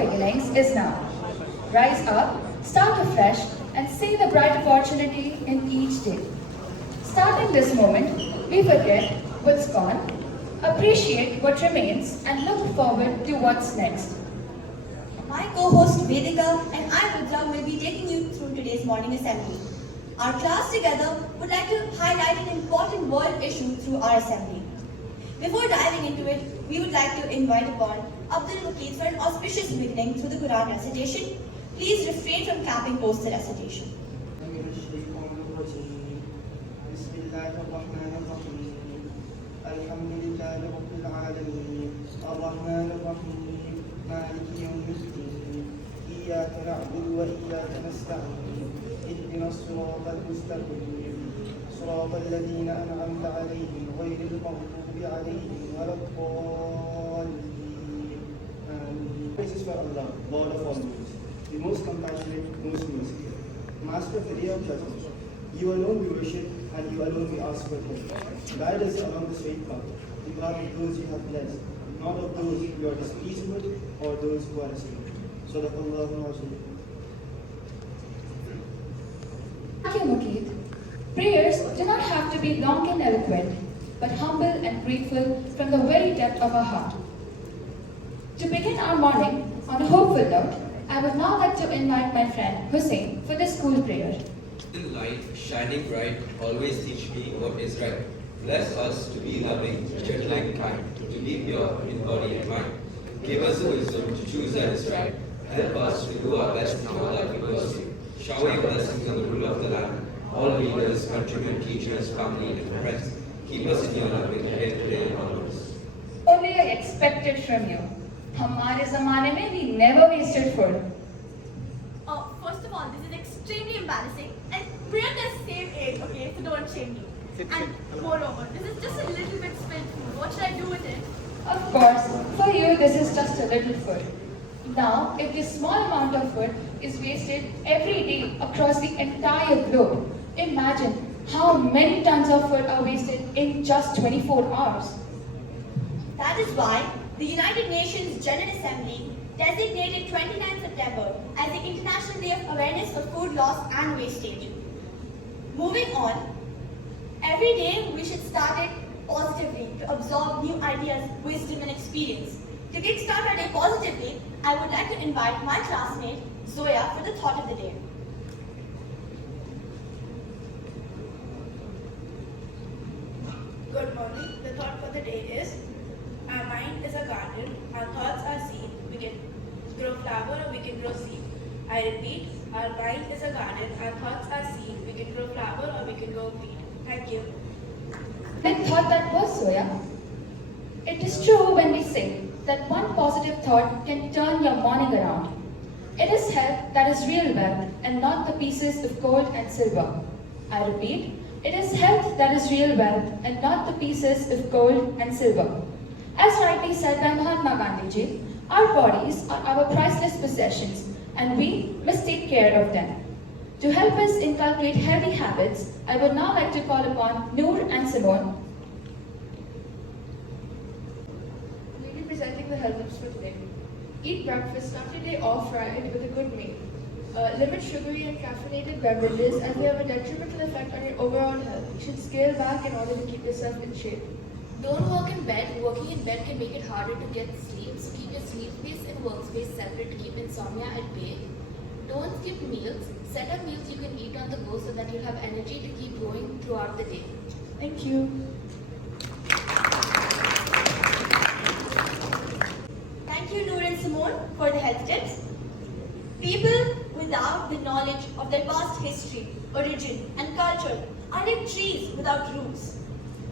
beginnings is now. Rise up, start afresh, and see the bright opportunity in each day. Starting this moment, we forget what's gone, appreciate what remains, and look forward to what's next. My co-host Vedika and I, Rudra, will be taking you through today's morning assembly. Our class together would like to highlight an important world issue through our assembly. Before diving into it, we would like to invite upon Abdul Waqid for an auspicious beginning through the Quran recitation. Please refrain from clapping post the recitation. إياك نعبد وإياك نستعين اهدنا الصراط المستقيم صراط الذين أنعمت عليهم غير المغضوب عليهم ولا الضالين آمين. Praises for Allah, Lord of all beings, the most compassionate, most merciful, Master of the day of judgment. You alone we worship and you alone we ask for help. Guide us along the straight path, the path of those you have blessed, not of those you are displeased with or those who are asleep. Sadaqallahu al-Azim. Thank you, Mukeet. Prayers do not have to be long and eloquent, but humble and grateful from the very depth of our heart. To begin our morning on a hopeful note, I would now like to invite my friend Hussein for the school prayer. In light, shining bright, always teach me what is right. Bless us to be loving, gentle and kind, to be pure in body and mind. Give us the wisdom to choose that is right. Help us to do our best in all that we pursue. Shower your blessings on the ruler of the land, all leaders, countrymen, teachers, family, and friends. Keep us in your loving care today and onwards. Only I expected from you. हमारे ज़माने में we never wasted food. First of all, this is extremely embarrassing and we're the same age, okay? So don't shame me. And moreover, this is just a little bit spilled food. What should I do with it? Of course, for you this is just a little food. Now, if this small amount of food is wasted every day across the entire globe, imagine how many tons of food are wasted in just 24 hours. That is why the United Nations General Assembly designated 29 September as the International Day of Awareness of Food Loss and Wastage. Moving on, every day we should start it positively to absorb new ideas, wisdom and experience. To kickstart our day positively, I would like to invite my classmate Zoya for the thought of the day. Good morning. The thought for the day is, our mind is a garden, our thoughts are seed. We can grow flower or we can grow seed. I repeat, our mind is a garden, our thoughts are seed. We can grow flower or we can grow weed. Thank you. I thought that was Zoya. It is true when we say that one positive thought can turn your morning around. It is health that is real wealth and not the pieces of gold and silver. I repeat, it is health that is real wealth and not the pieces of gold and silver. As rightly said by Mahatma Gandhi ji, our bodies are our priceless possessions and we must take care of them. To help us inculcate healthy habits, I would now like to call upon Noor and Simone. We'll be presenting the health tips for today. Eat breakfast, start your day off right with a good meal. Limit sugary and caffeinated beverages as they have a detrimental effect on your overall health. You should scale back in order to keep yourself in shape. Don't work in bed. Working in bed can make it harder to get sleep, so keep your sleep space and workspace separate to keep insomnia at bay. Don't skip meals. Set up meals you can eat on the go so that you'll have energy to keep going throughout the day. Thank you. Thank you, Noor and Simone, for the health tips. People without the knowledge of their past history, origin, and culture are like trees without roots.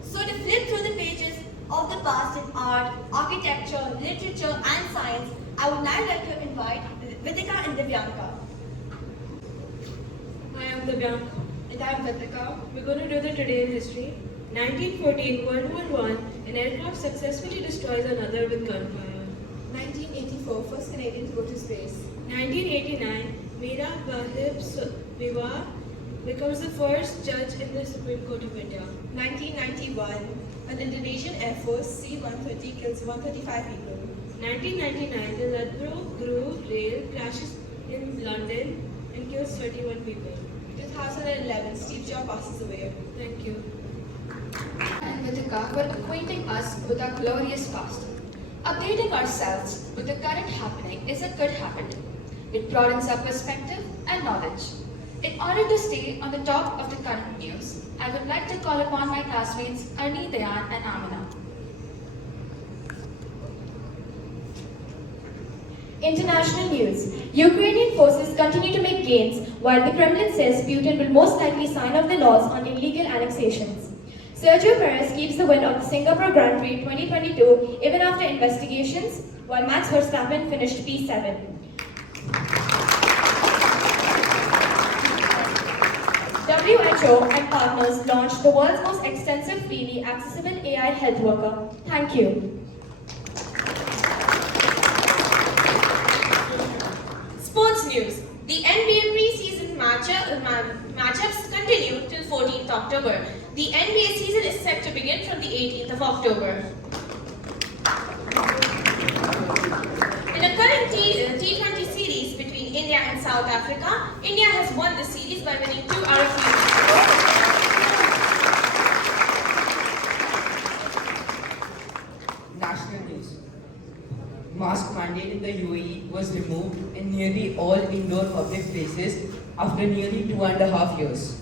So to flip through the pages of the past in art, architecture, literature, and science, I would now like to invite Vitika and Divyanka. Hi, I'm Divyanka. And I'm Vitika. We're going to do the today in history. 1914, World War I, an aircraft successfully destroys another with gunfire. 1984, first Canadians go to space. 1989, Meera Vahib Vivar becomes the first judge in the Supreme Court of India. 1991, an Indonesian Air Force C-130 kills 135 people. 1999, the Ledbroke rail crashes in London and kills 31 people. 2011, Steve Jobs passes away. Thank you. And Vitika for acquainting us with our glorious past. Updating ourselves with the current happening is a good habit. It broadens our perspective and knowledge. In order to stay on the top of the current news, I would like to call upon my classmates Arni, Dayan and Amina. International news. Ukrainian forces continue to make gains while the Kremlin says Putin will most likely sign off the laws on illegal annexations. Sergio Perez keeps the win of the Singapore Grand Prix 2022 even after investigations, while Max Verstappen finished P7. WHO and partners launched the world's most extensive, freely accessible AI health worker. Thank you. Sports news. The NBA preseason matchups continue till 14th October. The NBA season is set to begin from the 18th of October. In the current T20 series between India and South Africa, India has won the series by winning 2 out of 3 matches. National news. Mask mandate in the UAE was removed in nearly all indoor public places after nearly 2.5 years.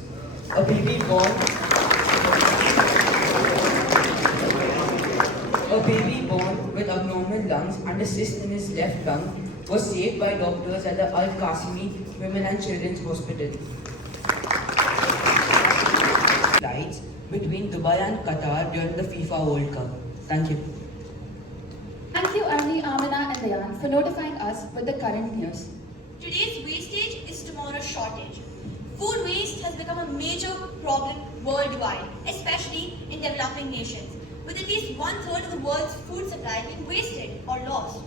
A baby born with abnormal lungs and a cyst in his left lung was saved by doctors at the Al Qasimi Women and Children's Hospital. Flights between Dubai and Qatar during the FIFA World Cup. Thank you. Thank you Arni, Amina and Dayan for notifying us with the current news. Today's wastage is tomorrow's shortage. Food waste has become a major problem worldwide, especially in developing nations, with at least 1/3 of the world's food supply being wasted or lost.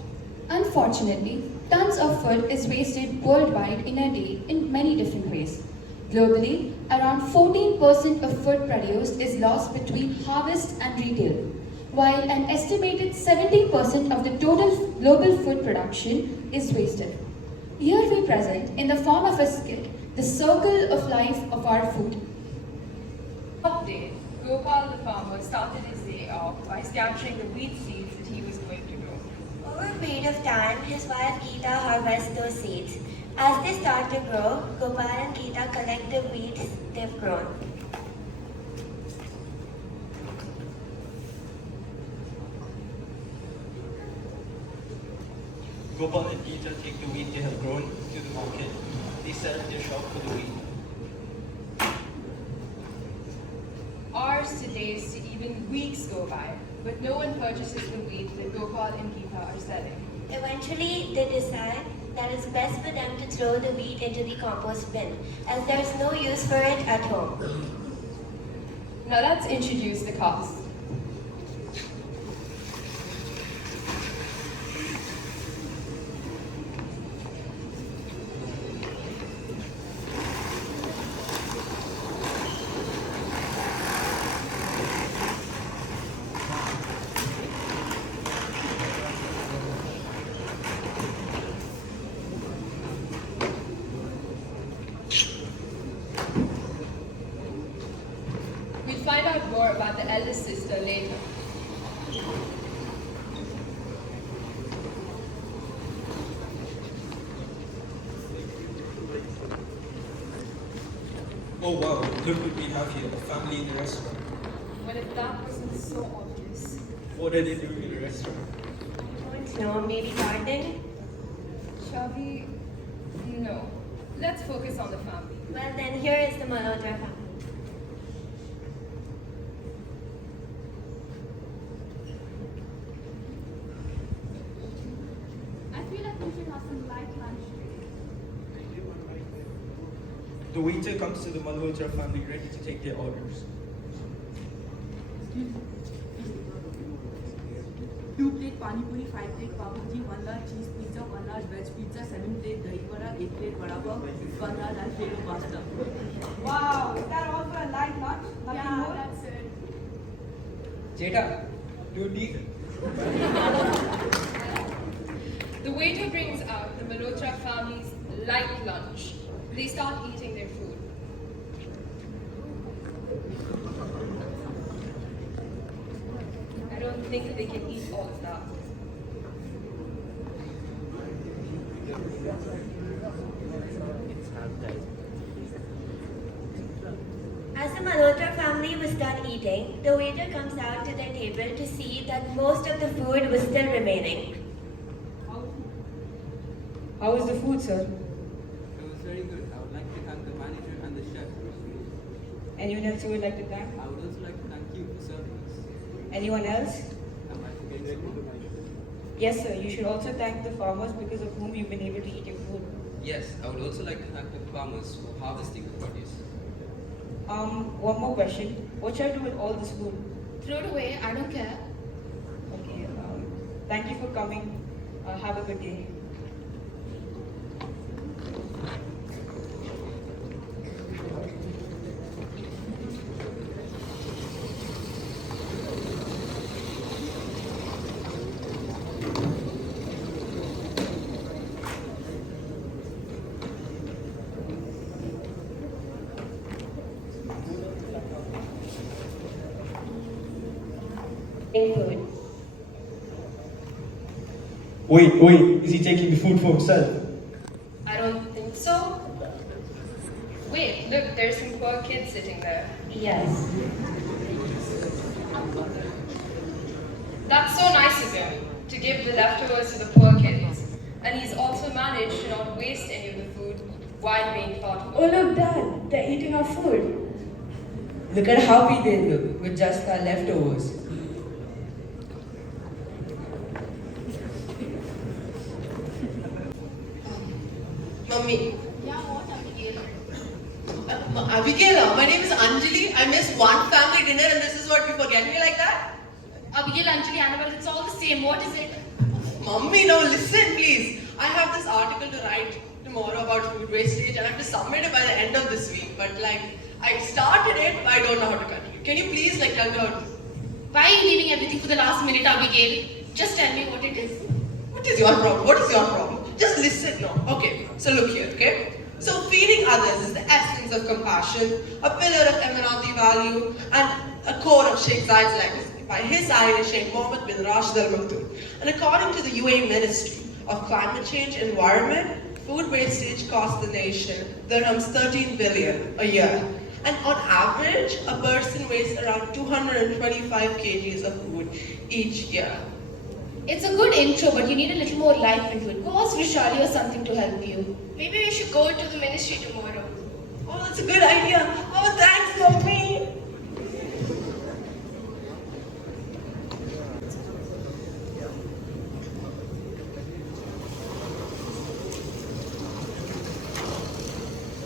Unfortunately, tons of food is wasted worldwide in a day in many different ways. Globally, around 14% of food produced is lost between harvest and retail, while an estimated 70% of the total global food production is wasted. Here we present, in the form of a skit, the circle of life of our food. Update. Gopal the farmer started his day off by scattering the wheat seeds that he was going to grow. Over a period of time, his wife Geeta harvests those seeds. As they start to grow, Gopal and Geeta collect the weeds they've grown. Gopal and Geeta take the wheat they have grown to the market. They sell at their shop for the wheat. Hours to days to even weeks go by, but no one purchases the wheat that Gopal and Geeta are selling. Eventually, they decide that it's best for them to throw the wheat into the compost bin, as there's no use for it at home. Now let's introduce the cost. We'll find out more about the eldest sister later. Oh wow, look what we have here, a family in the restaurant. But if that wasn't so obvious. What are they doing in the restaurant? No, maybe garden? Shall we? No. Let's focus on the family. Well then, here is the Malhotra family. I feel like we should have some light lunch. The waiter comes to the Malhotra family ready to take their orders. 2 plate pani puri, 5 plate pav bhaji, 1 large cheese pizza, 1 large veg pizza, 7 plate dahi vada, 8 plate vada pav, 1 large Alfredo pasta. Wow, is that all for a light lunch? Nothing more? That's it. Jeta, 2 tea. like lunch. They start eating their food. I don't think they can eat all of that. As the Malhotra family was done eating, the waiter comes out to their table to see that most of the food was still remaining. How was the food, sir? It was very good. I would like to thank the manager and the chef. Anyone else you would like to thank? I would also like to thank you for serving us. Anyone else? Am I forgetting someone? Yes, sir. You should also thank the farmers because of whom you've been able to eat your food. Yes, I would also like to thank the farmers for harvesting the produce. One more question. What shall I do with all this food? Throw it away, I don't care. Okay, thank you for coming. Have a good day. Food. Wait, is he taking the food for himself? I don't think so. Wait, look, there's some poor kids sitting there. Yes. That's so nice of him, to give the leftovers to the poor kids. And he's also managed to not waste any of the food while being thoughtful. Oh look, Dad, they're eating our food. Look at how happy they look with just our leftovers. Mummy. Yeah, what, Abigail? Abigail, my name is Anjali. I missed one family dinner and this is what you forget me like that? Abigail, Anjali, Annabelle, it's all the same. What is it? Mummy, now listen please. I have this article to write tomorrow about food wastage and I have to submit it by the end of this week. But I started it, but I don't know how to continue. Can you please tell me how to? Why are you leaving everything for the last minute, Abigail? Just tell me what it is. What is your problem? What is your problem? Just listen, no. Okay, so look here, okay? So feeding others is the essence of compassion, a pillar of Emirati value, and a core of Sheikh Zayed's legacy by his eye Sheikh Mohammed bin Rashid Al Maktoum. And according to the UAE Ministry of Climate Change and Environment, food wastage costs the nation dirhams 13 billion a year. And on average, a person wastes around 225 kgs of food each year. It's a good intro, but you need a little more life into it. Go ask Vishali or something to help you. Maybe we should go to the ministry tomorrow. Oh, that's a good idea. Oh, thanks, Mommy.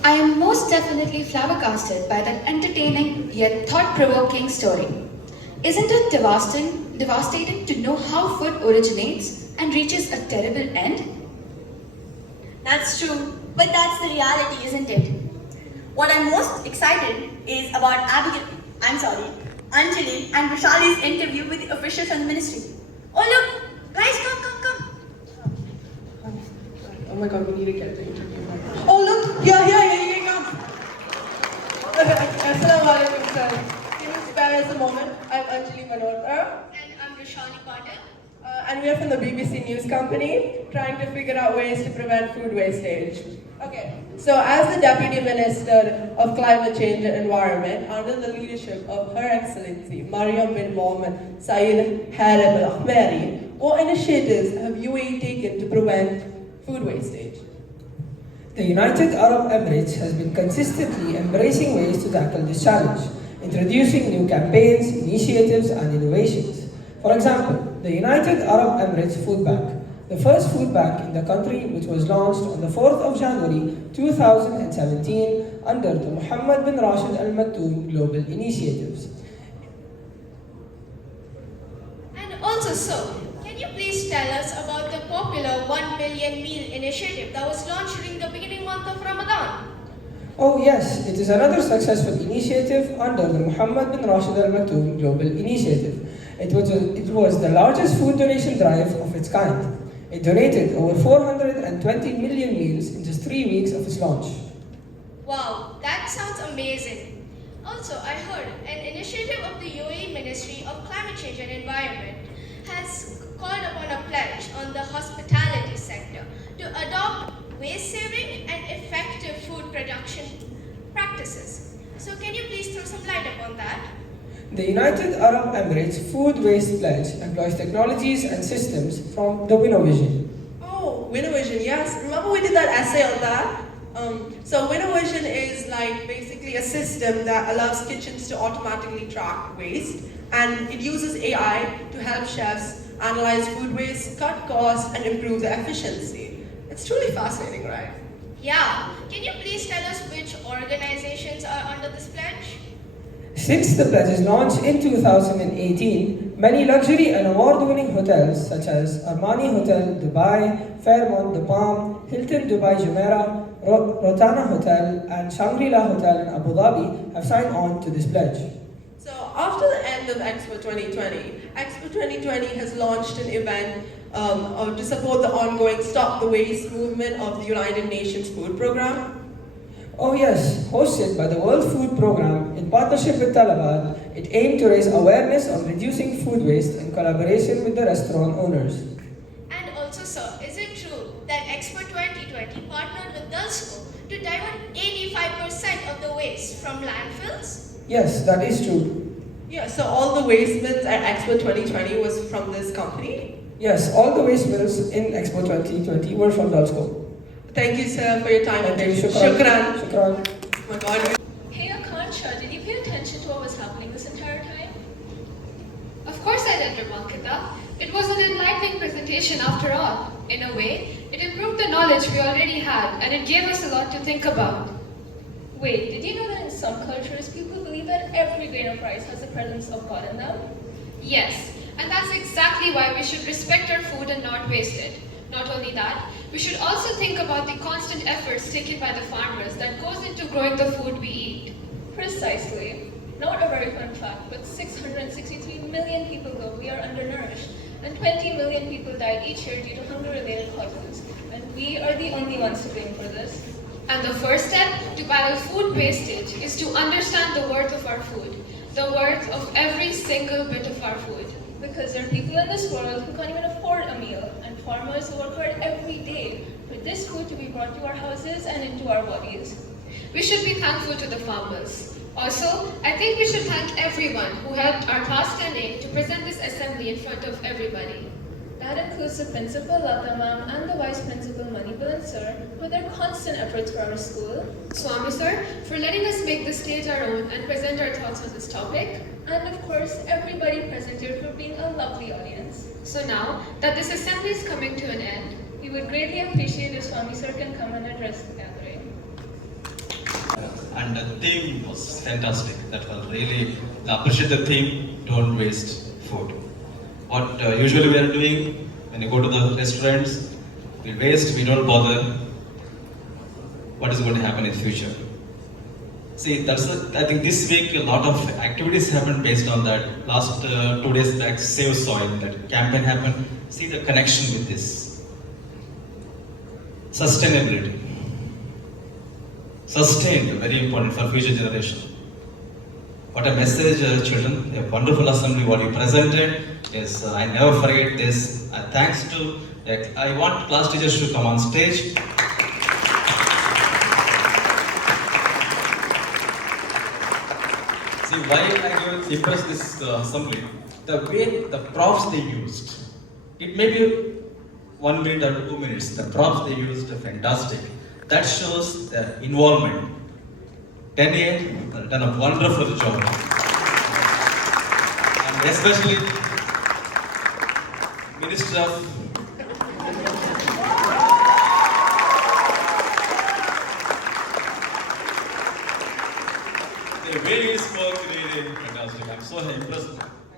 I am most definitely flabbergasted by that entertaining yet thought-provoking story. Isn't it devastating to know how food originates and reaches a terrible end? That's true, but that's the reality, isn't it? What I'm most excited is about Anjali and Vishali's interview with the officials from the ministry. Oh look, guys, come. Oh my god, we need to get the interview. Oh look, here you come. Assalamu alaikum, sir. Can you spare us a moment? I'm Anjali Malhotra. And I'm Vishali Patel. And we are from the BBC News Company, trying to figure out ways to prevent food wastage. Okay, so as the Deputy Minister of Climate Change and Environment, under the leadership of Her Excellency Mariam bin Mohammed Saeed Harib Al Akhbari, what initiatives have UAE taken to prevent food wastage? The United Arab Emirates has been consistently embracing ways to tackle this challenge, introducing new campaigns, initiatives, and innovations. For example, the United Arab Emirates Food Bank, the first food bank in the country, which was launched on the 4th of January 2017 under the Mohammed bin Rashid Al Maktoum Global Initiatives. And also, sir, can you please tell us about the popular 1 million meal initiative that was launched during the beginning month of Ramadan? Oh yes, it is another successful initiative under the Mohammed bin Rashid Al Maktoum Global Initiative. It was the largest food donation drive of its kind. It donated over 420 million meals in just 3 weeks of its launch. Wow, that sounds amazing. Also, I heard an initiative of the UAE Ministry of Climate Change and Environment has called upon a pledge on the hospitality sector to adopt waste-saving and effective food production practices. So can you please throw some light upon that? The United Arab Emirates Food Waste Pledge employs technologies and systems from the Winnovision. Oh, Winnovision, yes. Remember we did that essay on that? So Winnovision is like basically a system that allows kitchens to automatically track waste, and it uses AI to help chefs analyze food waste, cut costs, and improve the efficiency. It's truly fascinating, right? Yeah. Can you please tell us which organizations are under this pledge? Since the pledge's launch in 2018, many luxury and award-winning hotels such as Armani Hotel Dubai, Fairmont The Palm, Hilton Dubai Jumeirah, Rotana Hotel, and Shangri-La Hotel in Abu Dhabi have signed on to this pledge. So after the end of Expo 2020, Expo 2020 has launched an event to support the ongoing Stop the Waste movement of the United Nations Food Programme. Oh yes, hosted by the World Food Programme in partnership with Talabat, it aimed to raise awareness on reducing food waste in collaboration with the restaurant owners. And also, sir, is it true that Expo 2020 partnered with Dulsco to divert 85% of the waste from landfills? Yes, that is true. Yeah, so all the waste bins at Expo 2020 was from this company? Yes, all the waste mills in Expo 2020 were from Dulsco. Thank you, sir, for your time. Thank you. Shukran. Shukran. Oh my God. Hey, Akansha, did you pay attention to what was happening this entire time? Of course I did, Ramankita. It was an enlightening presentation after all. In a way, it improved the knowledge we already had, and it gave us a lot to think about. Wait, did you know that in some cultures, people believe that every grain of rice has the presence of God in them? Yes, and that's exactly why we should respect our food and not waste it. Not only that, we should also think about the constant efforts taken by the farmers that goes into growing the food we eat. Precisely. Not a very fun fact, but 663 million people globally are undernourished, and 20 million people die each year due to hunger-related causes, and we are the only ones to blame for this. And the first step to battle food wastage is to understand the worth of our food, the worth of every single bit of our food. Because there are people in this world who can't even afford a meal, and farmers who work hard every day for this food to be brought to our houses and into our bodies. We should be thankful to the farmers. Also, I think we should thank everyone who helped our past 10A to present this assembly in front of everybody. That includes the principal, Lata ma'am, and the vice principal, Manipalan sir, for their constant efforts for our school. Swami sir, for letting us make the stage our own and present our thoughts on this topic. And of course, everybody present here for being a lovely audience. So now that this assembly is coming to an end, we would greatly appreciate if Swami sir can come and address the gathering. And the theme was fantastic. That was really, I appreciate the theme, don't waste food. What usually we are doing when you go to the restaurants, we waste, we don't bother. What is going to happen in the future? See, I think this week a lot of activities happened based on that. Last 2 days back, Save Soil, that campaign happened. See the connection with this. Sustainability. Sustained, very important for future generation. What a message, children. A wonderful assembly, what you presented. Yes, I never forget this. Thanks to, I want class teachers to come on stage. See, why I was impressed this assembly? The way the props they used. It may be 1 minute or 2 minutes. The props they used are fantastic. That shows the involvement. 10A done a wonderful job. And especially Minister of the way you spoke really fantastic. I'm so impressed.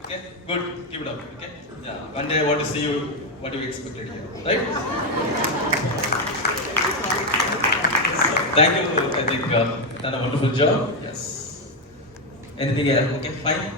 Okay, good, keep it up. Okay, yeah. One day I want to see you. What do you expected here, right? Thank you. I think done a wonderful job. Yes. Anything else? Okay, fine.